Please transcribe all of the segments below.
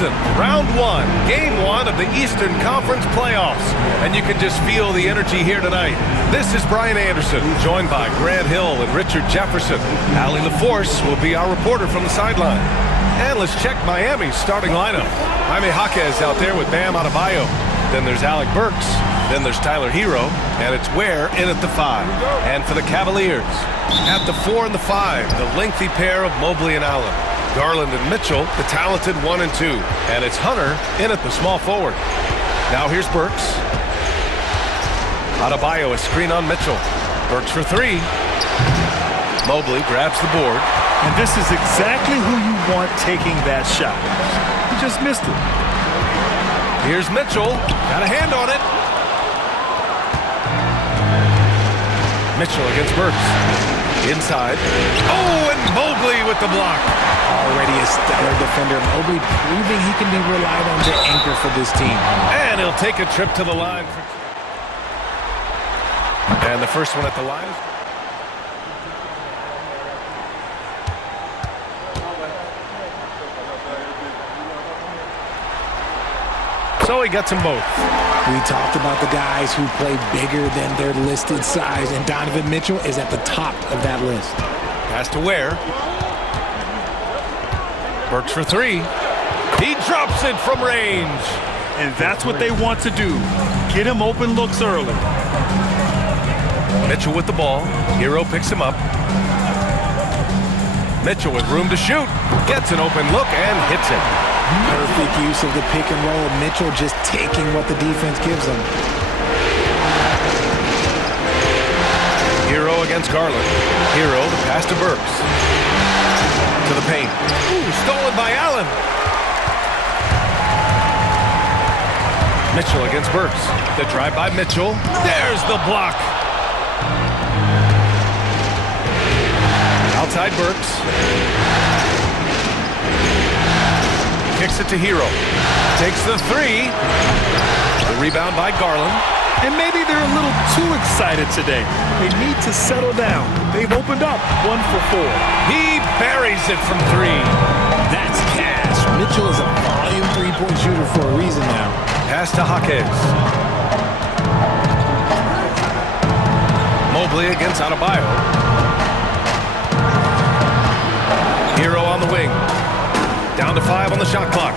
Jefferson. Round one, game one of the Eastern Conference playoffs. And you can just feel the energy here tonight. This is Brian Anderson, joined by Grant Hill and Richard Jefferson. Allie LaForce will be our reporter from the sideline. And let's check Miami's starting lineup. Jaime Jaquez out there with Bam Adebayo. Then there's Alec Burks. Then there's Tyler Hero. And it's Ware in at the 5. And for the Cavaliers, at the 4 and the 5, the lengthy pair of Mobley and Allen. Garland and Mitchell, the talented 1 and 2. And it's Hunter in at the small forward. Now here's Burks. Adebayo, a screen on Mitchell. Burks for 3. Mobley grabs the board. And this is exactly who you want taking that shot. He just missed it. Here's Mitchell. Got a hand on it. Mitchell against Burks. Inside. Oh, and Mobley with the block. Already a stellar defender. Mobley proving he can be relied on to anchor for this team. And he'll take a trip to the line. And the first one at the line is... So he gets them both. We talked about the guys who play bigger than their listed size, and Donovan Mitchell is at the top of that list. Pass to Ware. Burks for 3. He drops it from range. And that's what they want to do. Get him open looks early. Mitchell with the ball. Hero picks him up. Mitchell with room to shoot. Gets an open look and hits it. Perfect use of the pick and roll. Mitchell just taking what the defense gives him. Hero against Garland. Hero, the pass to Burks. To the paint. Ooh, stolen by Allen. Mitchell against Burks. The drive by Mitchell. There's the block. Outside Burks. Kicks it to Hero. Takes the 3. The rebound by Garland. And maybe they're a little too excited today. They need to settle down. They've opened up 1 for 4. He buries it from 3. That's cash. Mitchell is a volume three-point shooter for a reason now. Pass to Jaquez. Mobley against Adebayo. Hero on the wing. Down to 5 on the shot clock.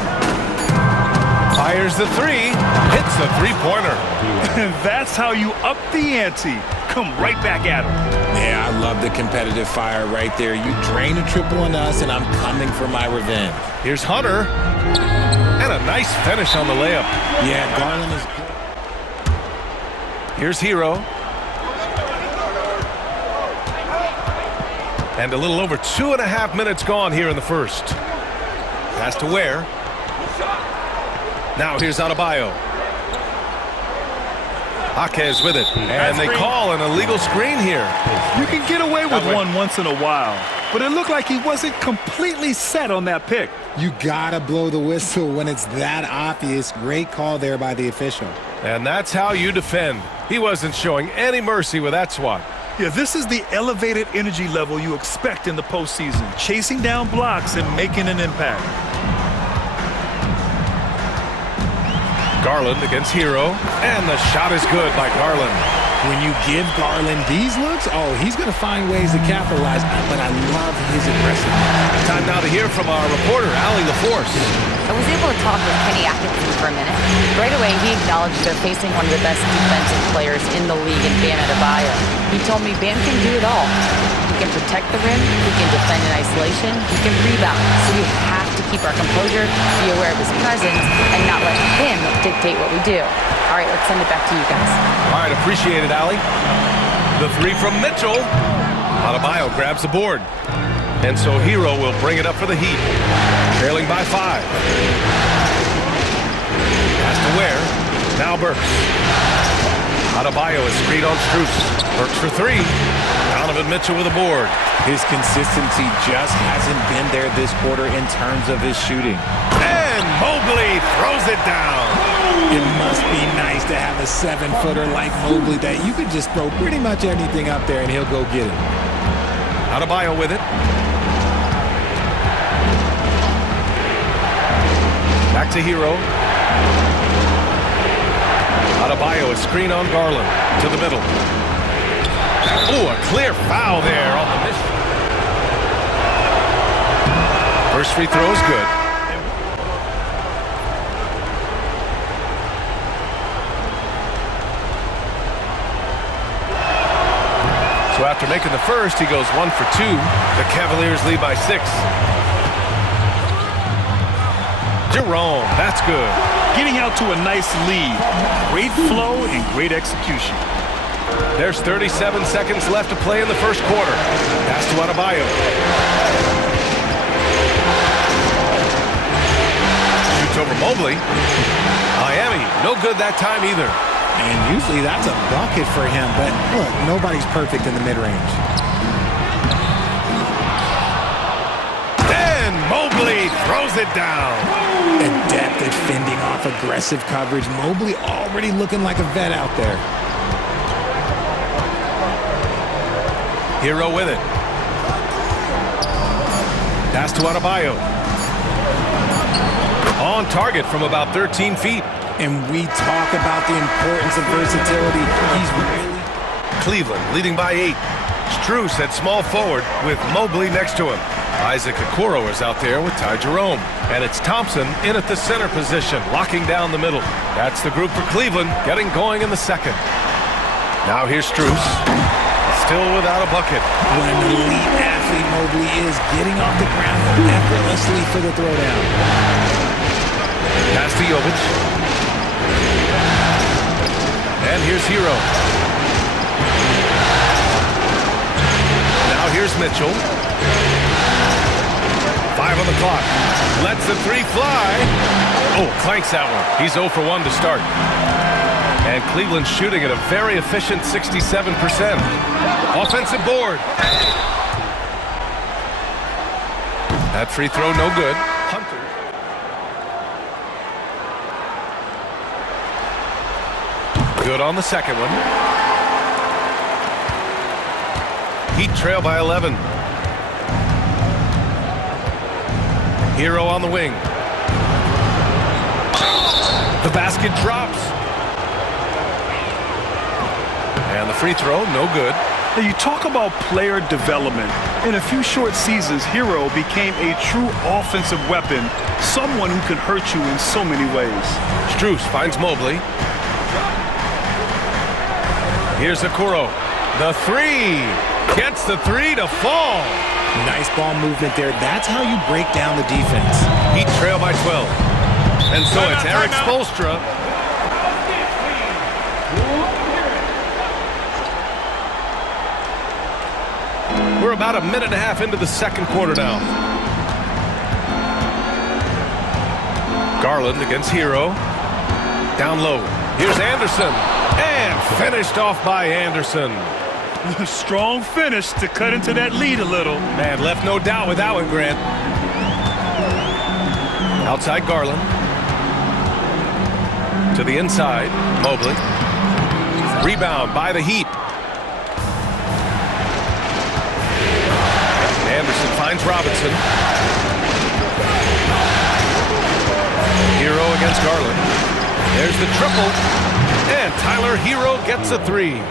Fires the 3. Hits the three-pointer. And that's how you up the ante. Come right back at him. Yeah, I love the competitive fire right there. You drain a triple on us, and I'm coming for my revenge. Here's Hunter. And a nice finish on the layup. Yeah, Garland is good. Here's Hero. And a little over 2.5 minutes gone here in the first. Pass to Ware. Now here's Adebayo. Jaquez with it. And they call an illegal screen here. You can get away with one once in a while, but it looked like he wasn't completely set on that pick. You gotta blow the whistle when it's that obvious. Great call there by the official. And that's how you defend. He wasn't showing any mercy with that swat. Yeah, this is the elevated energy level you expect in the postseason. Chasing down blocks and making an impact. Garland against Hero. And the shot is good by Garland. When you give Garland these looks, oh, he's going to find ways to capitalize, but I love his aggressiveness. Time now to hear from our reporter, Allie LaForce. I was able to talk with Kenny Atkinson for a minute. Right away, he acknowledged they're facing one of the best defensive players in the league in Bam Adebayo. He told me Bam can do it all. He can protect the rim, he can defend in isolation, he can rebound. So we have to keep our composure, be aware of his presence, and not let him dictate what we do. All right, let's send it back to you guys. All right, appreciate it, Allie. The 3 from Mitchell. Adebayo grabs the board. And so Hero will bring it up for the Heat. Trailing by 5. Pass to Ware. Now Burks. Adebayo is screened on Strus. Burks for 3. Donovan Mitchell with a board. His consistency just hasn't been there this quarter in terms of his shooting. And Mobley throws it down. It must be nice to have a 7-footer like Mobley that you could just throw pretty much anything up there and he'll go get it. Adebayo with it. Back to Hero. Adebayo, a screen on Garland. To the middle. Oh, a clear foul there on the miss. First free throw is good. So after making the first, he goes 1 for 2. The Cavaliers lead by 6. Jerome, that's good. Getting out to a nice lead. Great flow and great execution. There's 37 seconds left to play in the first quarter. Pass to Adebayo. Shoots over Mobley. Miami, no good that time either. And usually that's a bucket for him, but look, nobody's perfect in the mid-range. Then Mobley throws it down. Adept at fending off aggressive coverage. Mobley already looking like a vet out there. Hero with it. Pass to Adebayo. On target from about 13 feet. And we talk about the importance of versatility. He's really... Cleveland leading by 8. Strus at small forward with Mobley next to him. Isaac Okoro is out there with Ty Jerome. And it's Thompson in at the center position, locking down the middle. That's the group for Cleveland, getting going in the second. Now here's Strus. Still without a bucket. What an elite athlete Mobley is, getting off the ground effortlessly for the throwdown. Pass to Jovic. And here's Hero. Now here's Mitchell. 5 on the clock. Lets the 3 fly. Oh, clanks that one. He's 0 for 1 to start. And Cleveland's shooting at a very efficient 67%. Offensive board. That free throw no good. Hunter. Good on the second one. Heat trail by 11. Hero on the wing. The basket drops. And the free throw, no good. Now you talk about player development. In a few short seasons, Hero became a true offensive weapon, someone who can hurt you in so many ways. Strus finds Mobley. Here's Okoro. The 3. Gets the 3 to fall. Nice ball movement there. That's how you break down the defense. Heat trail by 12. And so it's Eric Spoelstra. We're about a minute and a half into the second quarter now. Garland against Hero. Down low. Here's Anderson. And finished off by Anderson. Strong finish to cut into that lead a little. Man, left no doubt with that one, Grant. Outside Garland. To the inside, Mobley. Rebound by the Heat. Anderson finds Robinson. Hero against Garland. There's the triple. And Tyler Hero gets a 3.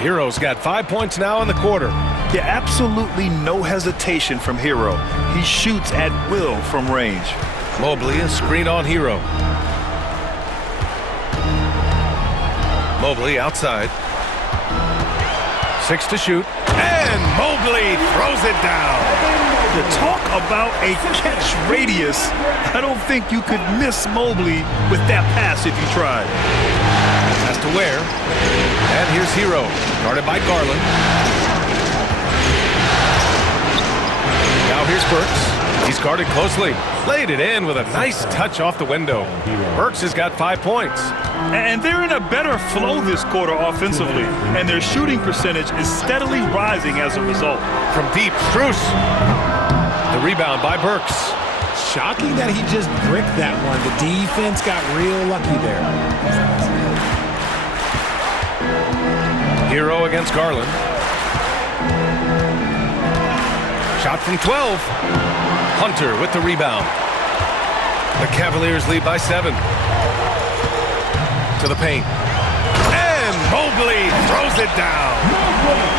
Hero's got 5 points now in the quarter. Yeah, absolutely no hesitation from Hero. He shoots at will from range. Mobley, a screen on Hero. Mobley outside. 6 to shoot. And Mobley throws it down. To talk about a catch radius, I don't think you could miss Mobley with that pass if you tried. Has to wear. And here's Hero, guarded by Garland. Now here's Burks. He's guarded closely. Laid it in with a nice touch off the window. Burks has got 5 points. And they're in a better flow this quarter offensively, and their shooting percentage is steadily rising as a result. From deep, Strus. The rebound by Burks. Shocking that he just bricked that one. The defense got real lucky there. Hero against Garland. Shot from 12. Hunter with the rebound. The Cavaliers lead by 7. To the paint. And Mobley throws it down.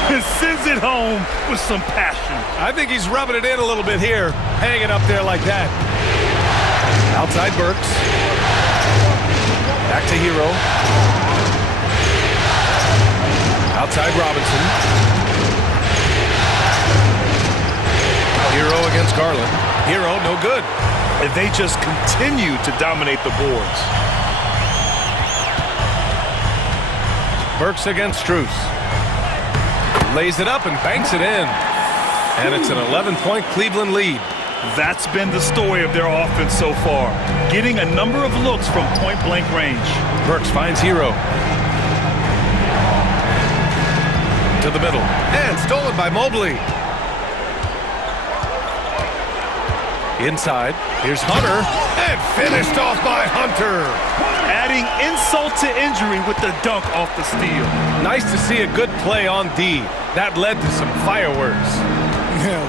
And sends it home with some passion. I think he's rubbing it in a little bit here, hanging up there like that. Outside Burks. Back to Hero. Outside Robinson. Hero against Garland. Hero, no good. And they just continue to dominate the boards. Burks against Strus. Lays it up and banks it in. And it's an 11-point Cleveland lead. That's been the story of their offense so far. Getting a number of looks from point-blank range. Burks finds Hero. To the middle. And stolen by Mobley. Inside. Here's Hunter. And finished off by Hunter. Adding insult to injury with the dunk off the steal. Nice to see a good play on D. That led to some fireworks.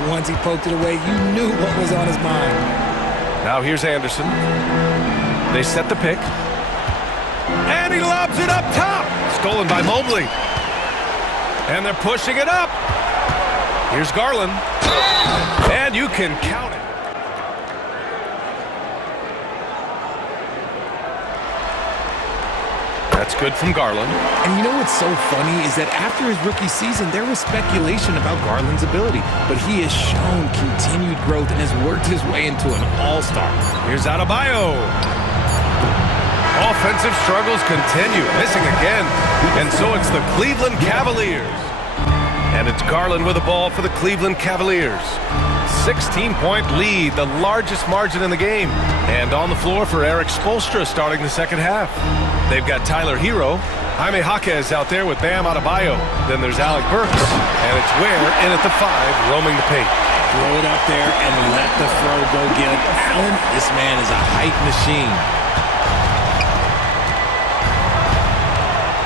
Once he poked it away, you knew what was on his mind. Now here's Anderson. They set the pick. And he lobs it up top. Stolen by Mobley. And they're pushing it up. Here's Garland. And you can count it. That's good from Garland. And you know what's so funny is that after his rookie season, there was speculation about Garland's ability. But he has shown continued growth and has worked his way into an all-star. Here's Adebayo. Offensive struggles continue. Missing again. And so it's the Cleveland Cavaliers. And it's Garland with the ball for the Cleveland Cavaliers. 16-point lead, the largest margin in the game. And on the floor for Eric Spoelstra starting the second half. They've got Tyler Hero. Jaime Jaquez out there with Bam Adebayo. Then there's Alec Burks. And it's Ware in at the 5, roaming the paint. Throw it up there and let the throw go get it. Allen, this man is a height machine.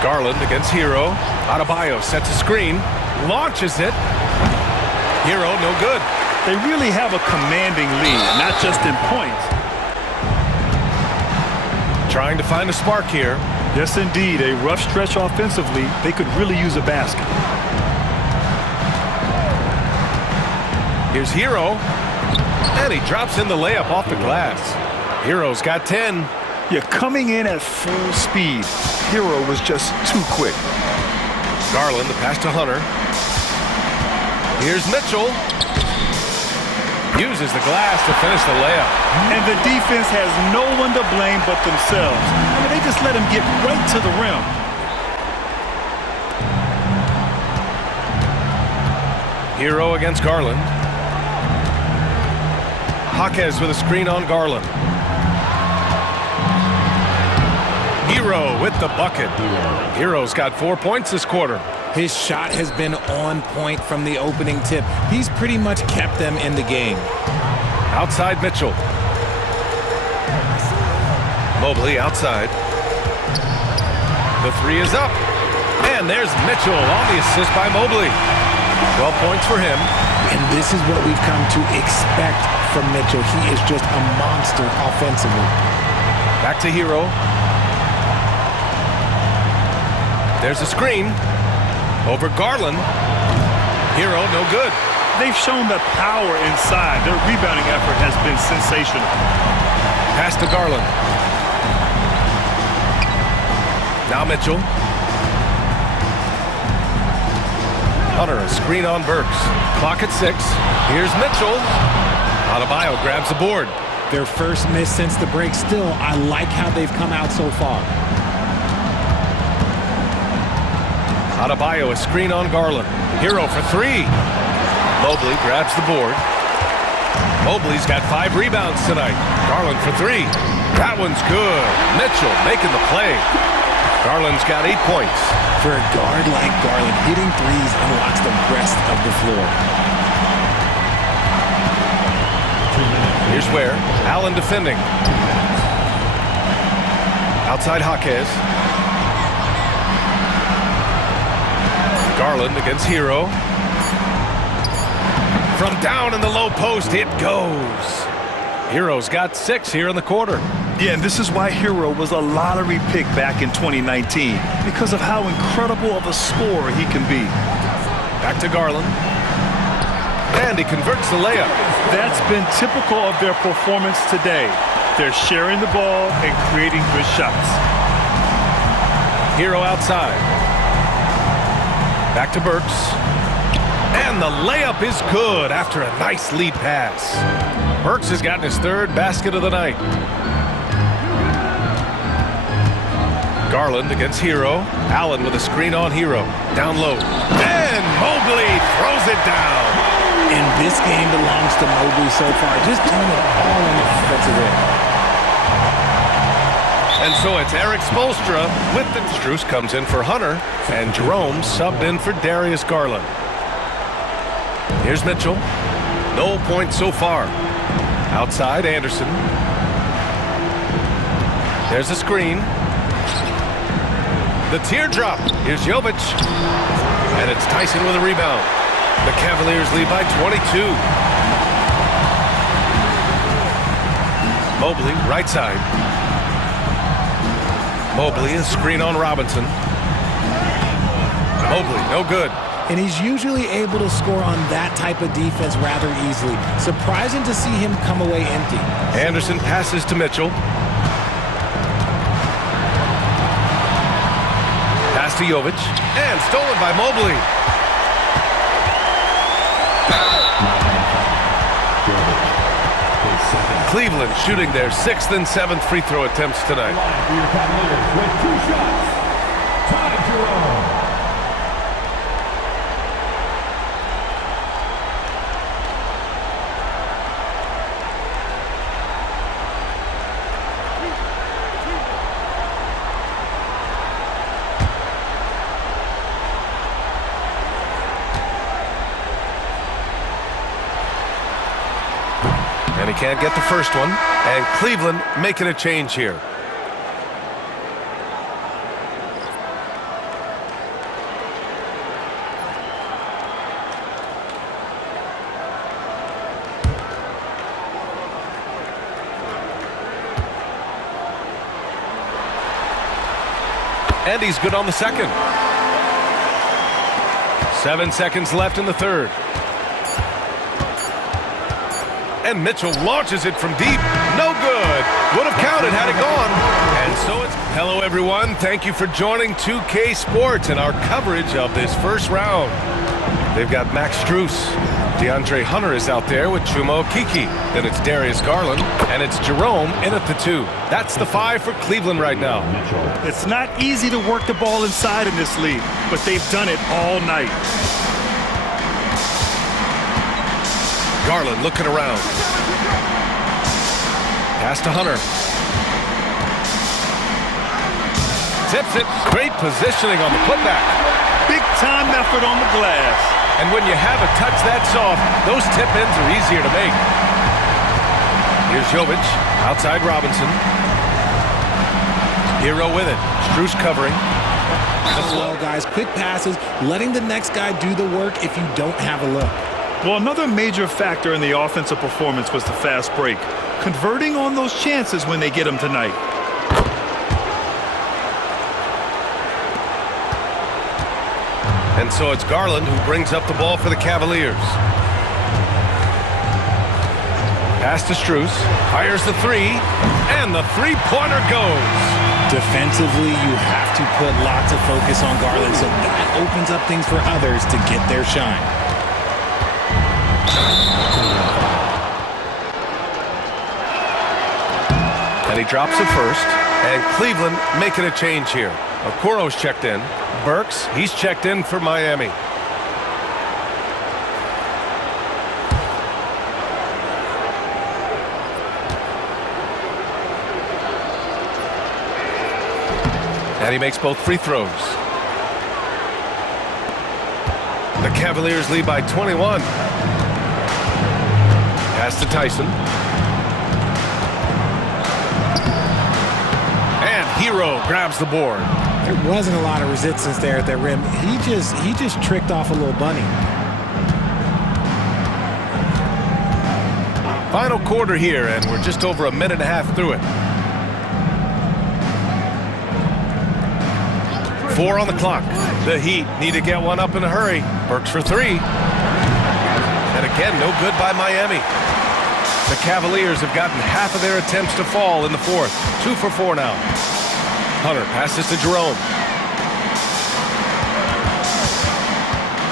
Garland against Hero. Adebayo sets a screen. Launches it. Hero, no good. They really have a commanding lead, not just in points. Trying to find a spark here. Yes, indeed. A rough stretch offensively. They could really use a basket. Here's Hero. And he drops in the layup off the glass. Hero's got 10. You're coming in at full speed. Hero was just too quick. Garland, the pass to Hunter. Here's Mitchell. Uses the glass to finish the layup. And the defense has no one to blame but themselves. I mean, they just let him get right to the rim. Hero against Garland. Jaquez with a screen on Garland. Hero with the bucket. Hero's got 4 points this quarter. His shot has been on point from the opening tip. He's pretty much kept them in the game. Outside Mitchell. Mobley outside. The 3 is up. And there's Mitchell on the assist by Mobley. 12 points for him. And this is what we've come to expect from Mitchell. He is just a monster offensively. Back to Hero. There's a screen. Over Garland. Hero, no good. They've shown the power inside. Their rebounding effort has been sensational. Pass to Garland. Now Mitchell. Hunter, a screen on Burks. Clock at 6. Here's Mitchell. Adebayo grabs the board. Their first miss since the break. Still, I like how they've come out so far. Adebayo, a screen on Garland. Hero for 3. Mobley grabs the board. Mobley's got 5 rebounds tonight. Garland for 3. That one's good. Mitchell making the play. Garland's got 8 points. For a guard like Garland, hitting threes unlocks the rest of the floor. Here's Ware. Allen defending. Outside Jaquez. Garland against Hero. From down in the low post, it goes. Hero's got 6 here in the quarter. Yeah, and this is why Hero was a lottery pick back in 2019, because of how incredible of a scorer he can be. Back to Garland. And he converts the layup. That's been typical of their performance today. They're sharing the ball and creating good shots. Hero outside. Back to Burks. And the layup is good after a nice lead pass. Burks has gotten his 3rd basket of the night. Garland against Hero. Allen with a screen on Hero. Down low. And Mobley throws it down. And this game belongs to Mobley so far. Just doing it all on the offensive end. And so it's Eric Spoelstra with the Strus comes in for Hunter. And Jerome subbed in for Darius Garland. Here's Mitchell. No points so far. Outside, Anderson. There's a screen. The teardrop. Here's Jovic. And it's Tyson with a rebound. The Cavaliers lead by 22. Mobley, right side. Mobley, a screen on Robinson. Mobley, no good. And he's usually able to score on that type of defense rather easily. Surprising to see him come away empty. Anderson passes to Mitchell. Pass to Jovic. And stolen by Mobley. Cleveland shooting their 6th and 7th free throw attempts tonight. For your Cavaliers with 2 shots, Ty Jerome. And he can't get the first one. And Cleveland making a change here. And he's good on the second. 7 seconds left in the 3rd. And Mitchell launches it from deep. No good. Would have counted had it gone. And so it's... Hello, everyone. Thank you for joining 2K Sports and our coverage of this first round. They've got Max Strus. DeAndre Hunter is out there with Chuma Okeke. Then it's Darius Garland. And it's Jerome in at the 2. That's the 5 for Cleveland right now. It's not easy to work the ball inside in this league, but they've done it all night. Garland looking around. Pass to Hunter. Tips it. Great positioning on the putback. Big time effort on the glass. And when you have a touch that soft, those tip-ins are easier to make. Here's Jovic. Outside Robinson. Hero with it. Strus covering. Well, guys, quick passes, letting the next guy do the work if you don't have a look. Well, another major factor in the offensive performance was the fast break. Converting on those chances when they get them tonight. And so it's Garland who brings up the ball for the Cavaliers. Pass to Strus. Fires the 3. And the three-pointer goes. Defensively, you have to put lots of focus on Garland, so that opens up things for others to get their shine. And he drops it first. And Cleveland making a change here. Okoro's checked in. Burks, he's checked in for Miami. And he makes both free throws. The Cavaliers lead by 21. Pass to Tyson. And Hero grabs the board. There wasn't a lot of resistance there at that rim. He just tricked off a little bunny. Final quarter here, and we're just over a minute and a half through it. 4 on the clock. The Heat need to get one up in a hurry. Burks for 3. And again, no good by Miami. The Cavaliers have gotten half of their attempts to fall in the fourth. 2 for 4 now. Hunter passes to Jerome.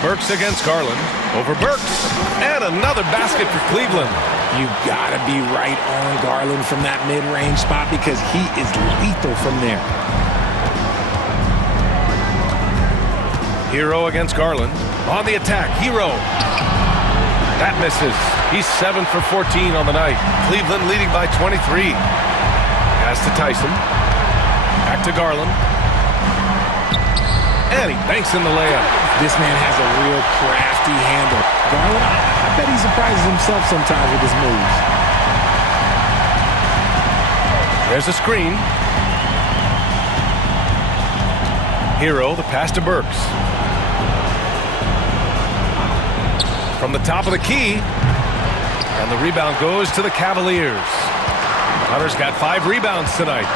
Burks against Garland. Over Burks. And another basket for Cleveland. You gotta be right on Garland from that mid-range spot because he is lethal from there. Hero against Garland. On the attack, Hero. That misses. He's 7 for 14 on the night. Cleveland leading by 23. Pass to Tyson. Back to Garland. And he banks in the layup. This man has a real crafty handle. Garland, I bet he surprises himself sometimes with his moves. There's a screen. Hero, the pass to Burks. From the top of the key. And the rebound goes to the Cavaliers. Hunter's got 5 rebounds tonight.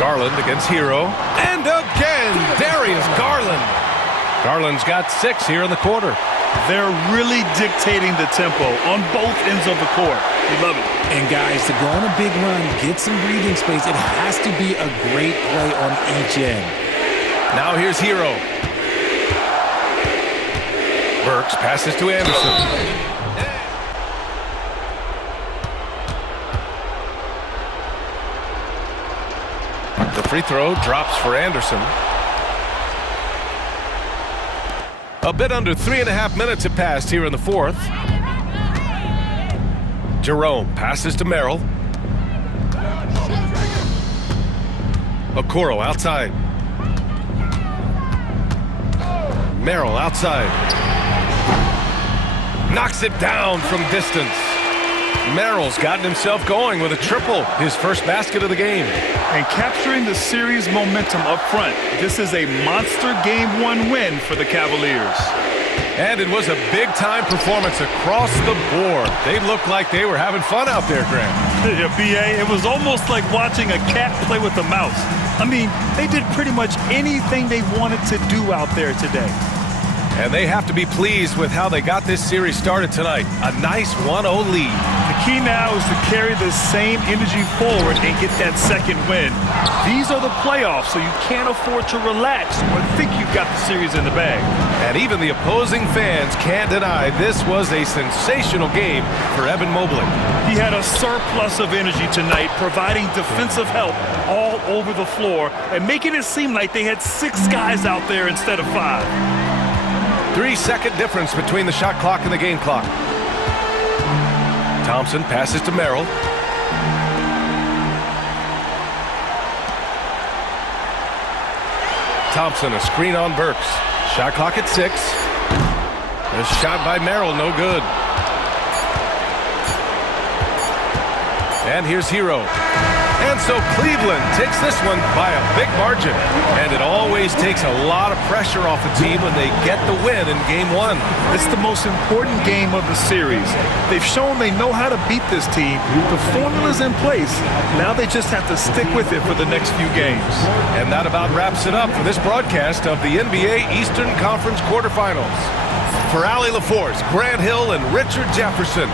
Garland against Hero. And again, Darius Garland. Garland's got 6 here in the quarter. They're really dictating the tempo on both ends of the court. We love it. And guys, to go on a big run, get some breathing space, it has to be a great play on each end. Now here's Hero. Burks passes to Anderson. The free throw drops for Anderson. A bit under 3.5 minutes have passed here in the fourth. Jerome passes to Merrill. Okoro outside. Merrill outside. Knocks it down from distance. Merrill's gotten himself going with a triple, his first basket of the game. And capturing the series momentum up front. This is a monster Game 1 win for the Cavaliers. And it was a big-time performance across the board. They looked like they were having fun out there, Grant. Yeah, B.A., it was almost like watching a cat play with a mouse. I mean, they did pretty much anything they wanted to do out there today. And they have to be pleased with how they got this series started tonight. A nice 1-0 lead. The key now is to carry the same energy forward and get that second win. These are the playoffs, so you can't afford to relax or think you've got the series in the bag. And even the opposing fans can't deny this was a sensational game for Evan Mobley. He had a surplus of energy tonight, providing defensive help all over the floor and making it seem like they had 6 guys out there instead of 5. 3-second difference between the shot clock and the game clock. Thompson passes to Merrill. Thompson, a screen on Burks. Shot clock at 6. A shot by Merrill, no good. And here's Hero. And so Cleveland takes this one by a big margin. And it always takes a lot of pressure off a team when they get the win in Game 1. It's the most important game of the series. They've shown they know how to beat this team. The formula's in place. Now they just have to stick with it for the next few games. And that about wraps it up for this broadcast of the NBA Eastern Conference quarterfinals. For Allie LaForce, Grant Hill, and Richard Jefferson,